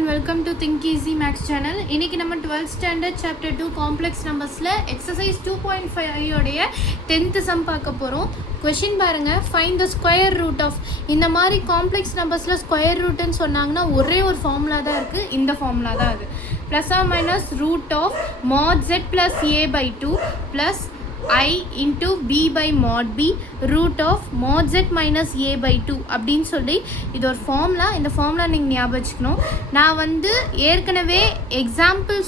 and welcome to Think Easy Max channel. இன்னைக்கு நம்ம 12th standard chapter 2 complex numbersல exercise 2.5 உடைய 10th sum பார்க்க போறோம். Question பாருங்க, find the square root of. இந்த மாதிரி complex numbersல square root ன்னு சொன்னாங்கன்னா ஒரே ஒரு ஃபார்முலா தான் இருக்கு. இந்த ஃபார்முலா தான் அது. Plus or minus root of mod z plus a by 2 plus I into b by mod b root of mod z minus a by 2 அப்படின்னு சொல்லி இது ஒரு ஃபார்முலா. இந்த ஃபார்முலா நீங்கள் ஞாபகம் வச்சுக்கணும். நான் வந்து ஏற்கனவே எக்ஸாம்பிள்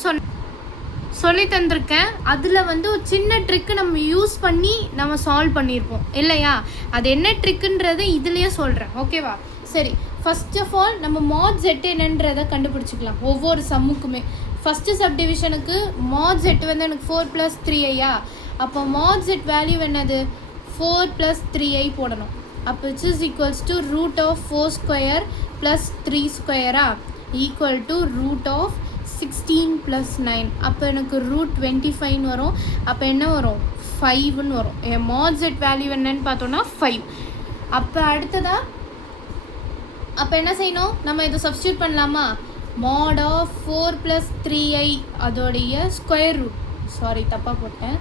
சொல்லி தந்திருக்கேன். அதில் வந்து ஒரு சின்ன ட்ரிக்கு நம்ம யூஸ் பண்ணி நம்ம சால்வ் பண்ணியிருப்போம் இல்லையா? அது என்ன ட்ரிக்குன்றது இதுலேயே சொல்கிறேன், ஓகேவா? சரி, ஃபர்ஸ்ட் ஆஃப் ஆல் நம்ம mod z என்னன்றதை கண்டுபிடிச்சிக்கலாம் ஒவ்வொரு சம்முக்குமே. ஃபஸ்ட்டு சப்டிவிஷனுக்கு mod z வந்து எனக்கு 4 + 3i. அப்போ mod z வேல்யூ என்னது? 4 + 3i போடணும். அப்போ which is equals to root of 4 square plus 3 square equal to root of 16 plus 9. அப்போ எனக்கு root 25 வரும். அப்போ என்ன வரும்? 5ன்னு வரும். mod z வேல்யூ என்னன்னு பார்த்தோன்னா 5. அப்போ அடுத்ததா அப்போ என்ன செய்யணும்? நம்ம இதை சப்ஸ்டியூட் பண்ணலாமா? mod of 4 + 3i அதோடைய ஸ்கொயர் ரூட், சாரி தப்பாக போட்டேன்,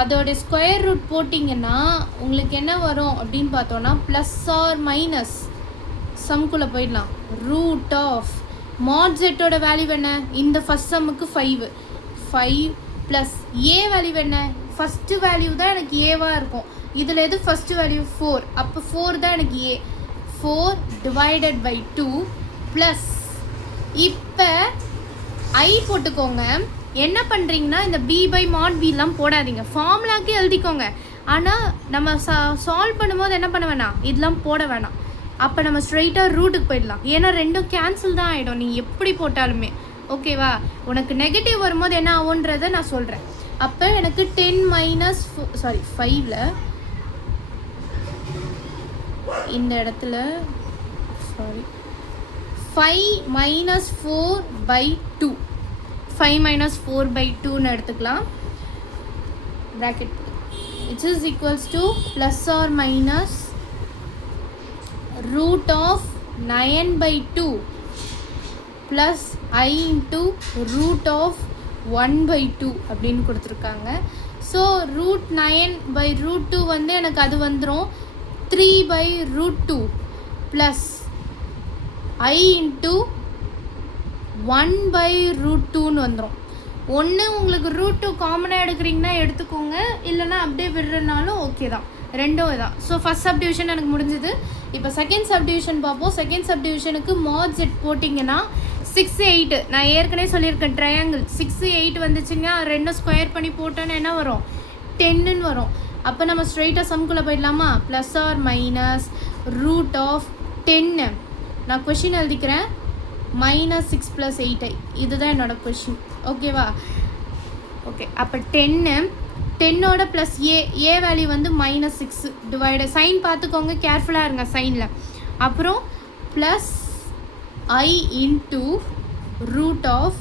அதோடைய ஸ்கொயர் ரூட் போட்டிங்கன்னா உங்களுக்கு என்ன வரும் அப்படின்னு பார்த்தோன்னா ப்ளஸ் ஆர் மைனஸ் சம்குள்ளே போயிடலாம். ரூட் ஆஃப் mod z-ஓட வேல்யூ என்ன? இந்த ஃபஸ்ட் சம்முக்கு 5 ப்ளஸ் ஏ வேல்யூ என்ன? ஃபஸ்ட்டு வேல்யூ தான் எனக்கு ஏவாக இருக்கும். இதில் எது ஃபஸ்ட்டு வேல்யூ? 4. அப்போ 4 தான் எனக்கு ஏ. 4 divided by 2 ப்ளஸ் இப்போ ஐ போட்டுக்கோங்க. என்ன பண்ணுறீங்கன்னா இந்த b by mod bலாம் போடாதீங்க, ஃபார்முலாக்கே எழுதிக்கோங்க. ஆனால் நம்ம சால்வ் பண்ணும்போது என்ன பண்ண வேணாம், இதெல்லாம் போட வேணாம். அப்போ நம்ம ஸ்ட்ரெயிட்டாக ரூட்டுக்கு போயிடலாம். ஏன்னா ரெண்டும் கேன்சல் தான் ஆகிடும் நீ எப்படி போட்டாலுமே, ஓகேவா? உனக்கு நெகட்டிவ் வரும்போது என்ன ஆகுன்றதை நான் சொல்கிறேன். அப்போ எனக்கு 5ல் இந்த இடத்துல 5 - 4/2 5 - 4/2ன்னு எடுத்துக்கலாம். bracket which is equals to plus or minus root of 9/2 plus I into root of 1/2 அப்படின்னு கொடுத்துருக்காங்க. ஸோ root 9/√2 வந்து எனக்கு அது வந்துடும் 3/√2 plus I into 1/√2ன்னு வந்துடும். ஒன்று உங்களுக்கு √2 காமனாக எடுக்கிறீங்கன்னா எடுத்துக்கோங்க, இல்லைனா அப்படியே விடுறதுனாலும் ஓகே தான், ரெண்டும் இதான். ஸோ ஃபஸ்ட் சப்டிவிஷன் எனக்கு முடிஞ்சுது. இப்போ செகண்ட் சப்டிவிஷன் பார்ப்போம். செகண்ட் சப்டிவிஷனுக்கு mod z போட்டிங்கன்னா 6 8, நான் ஏற்கனவே சொல்லியிருக்கேன் ட்ரையாங்கிள் 6 8 வந்துச்சுங்க. ரெண்டும் ஸ்கொயர் பண்ணி போட்டோன்னா என்ன வரும்? 10ன்னு வரும். அப்போ நம்ம ஸ்ட்ரெயிட்டாக சம்குள்ளே போயிடலாமா? Plus or minus root of 10. நான் கொஷின் எழுதிக்கிறேன், -6 + 8i. இதுதான் என்னோடய கொஷின், ஓகேவா? ஓகே, அப்போ 10ஓட ப்ளஸ் ஏ வேல்யூ வந்து -6 டிவைடு, சைன் பார்த்துக்கோங்க, கேர்ஃபுல்லாக இருங்க சைனில். அப்புறம் plus I into root of,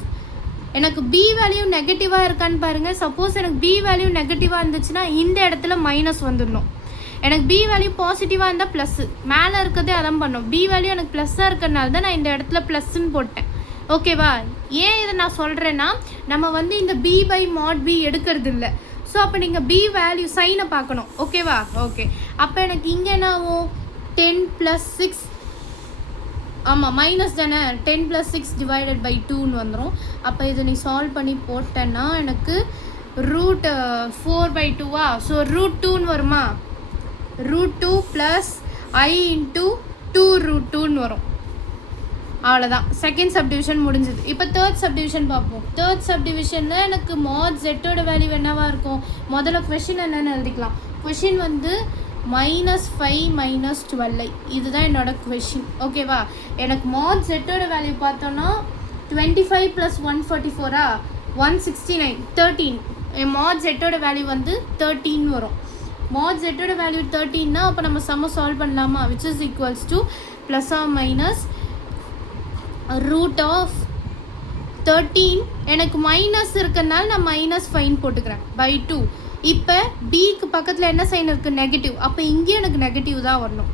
எனக்கு பி வேல்யூ நெகட்டிவாக இருக்கான்னு பாருங்கள். சப்போஸ் எனக்கு பி வேல்யூ நெகட்டிவாக இருந்துச்சுன்னா இந்த இடத்துல மைனஸ் வந்துடணும். எனக்கு பி வேல்யூ பாசிட்டிவாக இருந்தால் ப்ளஸ்ஸு, மேலே இருக்கிறதே அதான் பண்ணோம். பி வேல்யூ எனக்கு ப்ளஸ்ஸாக இருக்கிறனால தான் நான் இந்த இடத்துல ப்ளஸ்ன்னு போட்டேன், ஓகேவா? ஏன் இதை நான் சொல்கிறேன்னா, நம்ம வந்து இந்த b by mod b எடுக்கிறது இல்லை. ஸோ அப்போ நீங்கள் b வேல்யூ சைனை பார்க்கணும், ஓகேவா? ஓகே, அப்போ எனக்கு இங்கே என்ன ஆகும்? 10 + 6, ஆமாம் மைனஸ் தானே, 10 + 6 divided by 2ன்னு வந்துடும். அப்போ இதை நீ சால்வ் பண்ணி போட்டேன்னா எனக்கு ரூட் 4/2 ஸோ √2ன்னு வருமா? √2 + I into 2√2ன்னு வரும். அவ்வளோதான், செகண்ட் சப்டிவிஷன் முடிஞ்சுது. இப்போ தேர்ட் சப்டிவிஷன் பார்ப்போம். தேர்ட் சப்டிவிஷனில் எனக்கு mod z-ஓட வேல்யூ என்னவாக இருக்கும்? முதல்ல கொஷின் என்னென்னு எழுதிக்கலாம். கொஷின் வந்து -5 - 12i. இதுதான் என்னோடய கொஷின், ஓகேவா? எனக்கு mod z-ஓட வேல்யூ பார்த்தோன்னா 25 + 144 169 13. mod z-ஓட வேல்யூ வந்து 13 வரும். mod z-ஓட வேல்யூ 13னா அப்போ நம்ம சம்ம சால்வ் பண்ணலாமா? which is equals to plus or minus root of 13. எனக்கு மைனஸ் இருக்கிறதுனால நான் -5 போட்டுக்கிறேன் by 2. இப்போ பிக்கு பக்கத்தில் என்ன சைன் இருக்குது? நெகட்டிவ். அப்போ இங்கேயும் எனக்கு நெகட்டிவ் தான் வரணும்.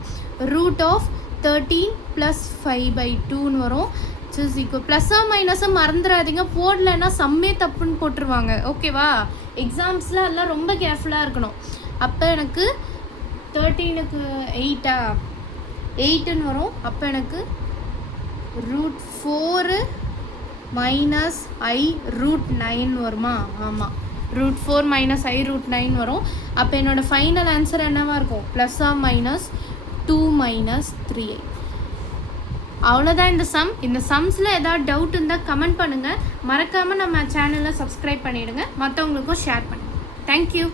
ரூட் ஆஃப் 13 + 5/2ன்னு வரும். which இஸ் ஈக்குவல் ப்ளஸ்ஸாக மைனஸாக மறந்துடாதீங்க, போடலைன்னா சம்மே தப்புன்னு போட்டுருவாங்க. ஓகேவா? எக்ஸாம்ஸில் எல்லாம் ரொம்ப கேர்ஃபுல்லாக இருக்கணும். அப்போ எனக்கு 13க்கு 8ன்னு வரும். அப்போ எனக்கு √4 மைனஸ் I √9 வருமா? ஆமாம், √4 மைனஸ் I √9 வரும். அப்போ என்னோடய ஃபைனல் ஆன்சர் என்னவாக இருக்கும்? +or -2 minus 3i. அவ்வளோதான் இந்த சம். இந்த சம்ஸில் ஏதாவது டவுட் இருந்தால் கமெண்ட் பண்ணுங்கள். மறக்காமல் நம்ம சேனலை சப்ஸ்கிரைப் பண்ணிவிடுங்க, மற்றவங்களுக்கும் ஷேர் பண்ணுங்கள். தேங்க்யூ.